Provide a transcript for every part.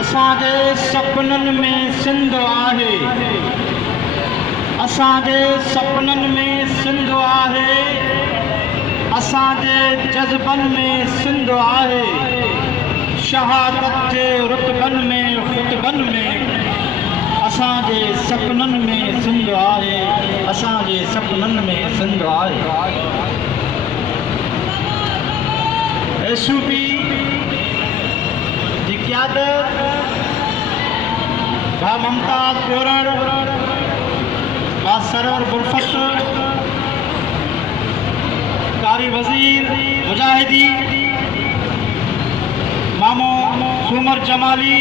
असांजे सपननि में सिंध आहे, असांजे सपननि में सिंध आहे, असांजे जज़्बनि में सिंध आहे, शहादत जे रुतबनि में ख़ुतबनि में असांजे सपननि में सिंध आहे, असांजे सपननि में सिंध आहे। एसयूपी जी क़यादत भा मुमताज़ प्योरण, भा सरवर बुरफ़त, कारी वज़ीर मुजाहिदी मामो सूमर जमाली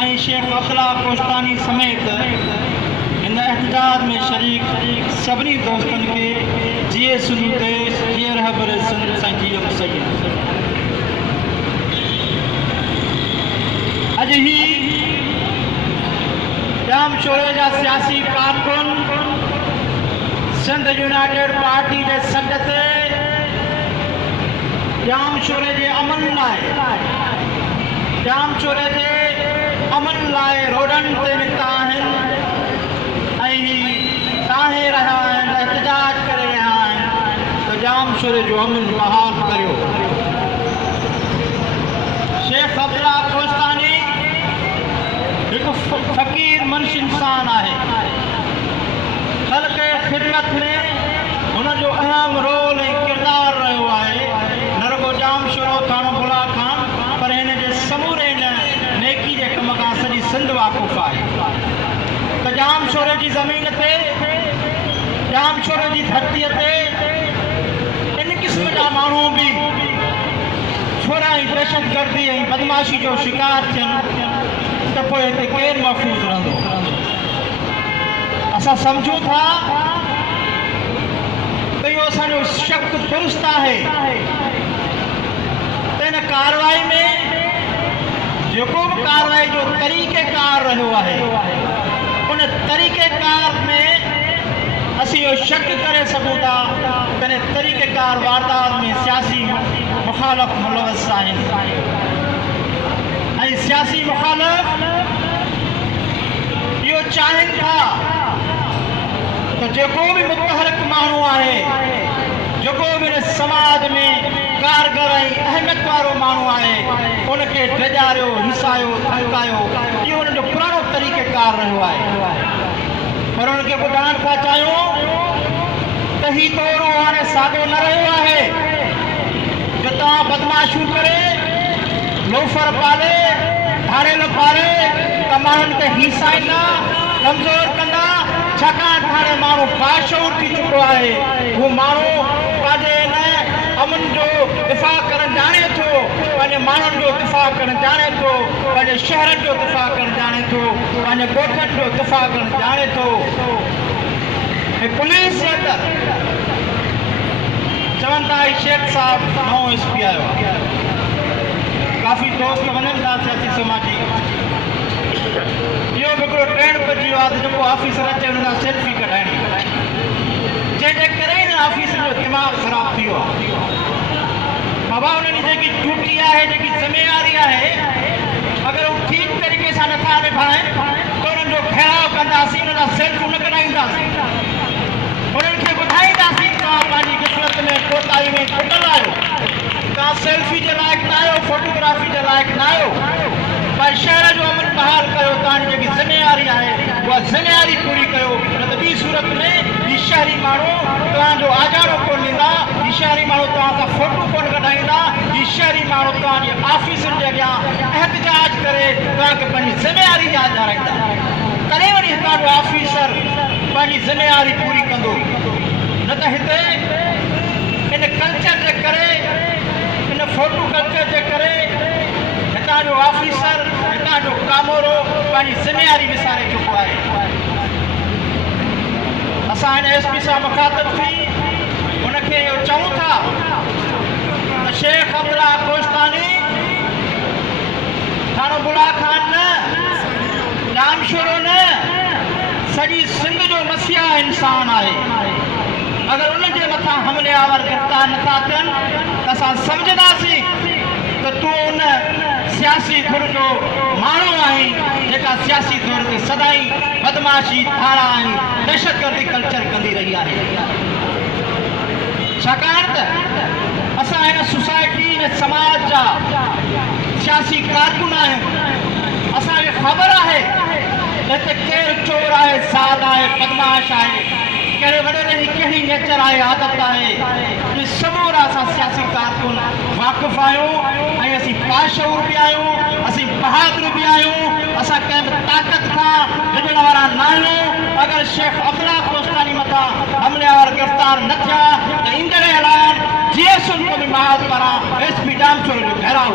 ऐं शेख अब्दुल्ला कोस्तानी समेत इन एहतजाज में शरीक सभिनी दोस्तनि खे जिए सुनूते जिए रहबर सिंध संजीव सैयद। अॼु ही जाम शोरे जा सियासी कारकुन सिंध यूनाइटेड पार्टी जे सॾ ते जाम शोरे जे अमन लाइ रोडनि ते निकिता आहिनि ऐं ताहे रहिया आहिनि, एहतजाज करे रहिया आहिनि त जाम शोरे जो अमन बहाल करियो। शेख अब्दुल्ला कोस्तानी हिकु फ़क़ीर मंश इंसान आहे। ख़ल्क़ ख़िदमत में हुनजो अहम रोल ऐं किरदारु रहियो आहे। न रुगो जाम शोरो थाणो बुला खान, पर हिन जे समूरे नेकी जे कम खां सॼी सिंध वाक़ुफ़ आहे। त जाम शोरे जी ज़मीन ते, जाम शोरे जी धरतीअ ते इन क़िस्म जा माण्हू बि छोरा ऐं दहशतगर्दी ऐं बदमाशी जो शिकार थियनि त पोइ हिते केरु महफ़ूज़ रहंदो? असां सम्झूं था त इहो असांजो शक दुरुस्त आहे त इन कार्रवाई में जेको बि कार्रवाई जो तरीक़ेकार रहियो आहे, उन तरीक़ेकार में असीं इहो शक करे सघूं था त इन तरीक़ेकार वारदात में सियासी मुखालिफ़ मुलवस आहिनि ऐं सियासी मुखालिफ़ इहो चाहिनि था त जेको बि मुतहरिक माण्हू आहे, जेको बि इन समाज में कारगर ऐं अहमियत वारो माण्हू आहे, उनखे ड्रजारियो, हिसायो, धमकायो। इहो उनजो पुराणो तरीक़ेकार रहियो आहे। पर उनखे ॿुधाइण था चाहियूं त ही तौरु हाणे साॻियो न रहियो आहे जो तव्हां बदमाशियूं करे, लोफर पाले, धाड़ेल पाले त माण्हुनि खे हिसाईंदा, कमज़ोर कंदा। छाकाणि हाणे माण्हू बाशऊर थी चुको आहे। हू माण्हू पंहिंजे हिन अमन जो दिफ़ा करणु ॼाणे थो, पंहिंजे माण्हुनि जो दिफ़ा करणु ॼाणे थो, पंहिंजे शहरनि जो दिफ़ा करणु ॼाणे थो, पंहिंजे ॻोठनि जो दिफ़ा करणु ॼाणे थो। ऐं पुलिस जे अंदरि चवनि था शेख साहब नओं एसपी आयो आहे। काफ़ी दोस्त वञनि था सियासी समाजी। इहो बि हिकिड़ो ट्रेंड पइजी वियो आहे त जेको ऑफिसर अचे हुन सां सेल्फी कढाइणी, जंहिंजे करे हिन ऑफिसर जो दिमाग़ ख़राबु थी वियो आहे। बाबा उन्हनि जी जेकी ड्यूटी आहे, जेकी ज़िम्मेवारी आहे, अगरि हू ठीकु तरीक़े सां नथा निभाइनि त उन्हनि जो घेराव कंदासीं, उन सां सेल्फियूं न कढाईंदासीं, उन्हनि खे ॿुधाईंदासीं तव्हां पंहिंजी क़िस्मत में कोताही में खुटल आहियो, तव्हां सेल्फी जे लाइक़ु न आहियो, फोटोग्राफी जे लाइक़ु न आहियो। भाई शहर जो अमन बहाल कयो, तव्हांजी जेकी ज़िम्मेवारी आहे उहा ज़िम्मेवारी पूरी कयो। न त ॿी सूरत में ही शहरी माण्हू तव्हांजो आजारो कोन ॾींदा, ही शहरी माण्हू तव्हां सां फोटो कोन कढाईंदा, ही शहरी माण्हू तव्हांजे ऑफिसनि जे अॻियां एहतजाज करे तव्हांखे पंहिंजी ज़िम्मेवारी यादि ॾियाराईंदा। तॾहिं वरी तव्हांजो ऑफिसर पंहिंजी ज़िम्मेवारी पूरी कंदो। न त हिते इन कल्चर जे करे, इन फोटो कल्चर जे करे हितां जो ऑफिसर, हितां जो कामोरो पंहिंजी ज़िम्मेवारी विसारे चुको आहे। असां हिन एसपी सां मुखातिब थी उनखे इहो चऊं था त शेख अब्दुल्ला कोस्तानी थाणो बुला खान न, जाम शोरो न, सॼी सिंध जो मसीहा इंसान आहे। अगरि उनजे मथां हमले आवर गिरफ़्तार नथा थियनि त असां सम्झंदासीं सियासी धुर जो माण्हू आहिनि जेका सियासी तौर ते सदाई बदमाशी धारा ऐं दहशतगर्दी कल्चर कंदी रही आहे। छाकाणि त असां हिन सोसाइटी हिन समाज जा सियासी कारकुन आहियूं। असांखे ख़बर आहे त हिते केरु चोर आहे, साध आहे, बदमाश आहे, कहिड़े वॾे जी कहिड़ी नेचर आहे, आदत आहे। इहे समूरा असां सियासी कारकुन वाक़ुफ़ आहियूं ऐं असीं बाशऊर बि आहियूं, असीं बहादुर बि आहियूं। असां कंहिं बि ताक़त खां विझण वारा न आहियूं। अगरि शेख अब्दुल्ला कोस्तानी मथां हमलेवार गिरफ़्तार न थिया त ईंदड़ ऐलान GS उनको भी माहौल पारां SP डामचोर जो घेराव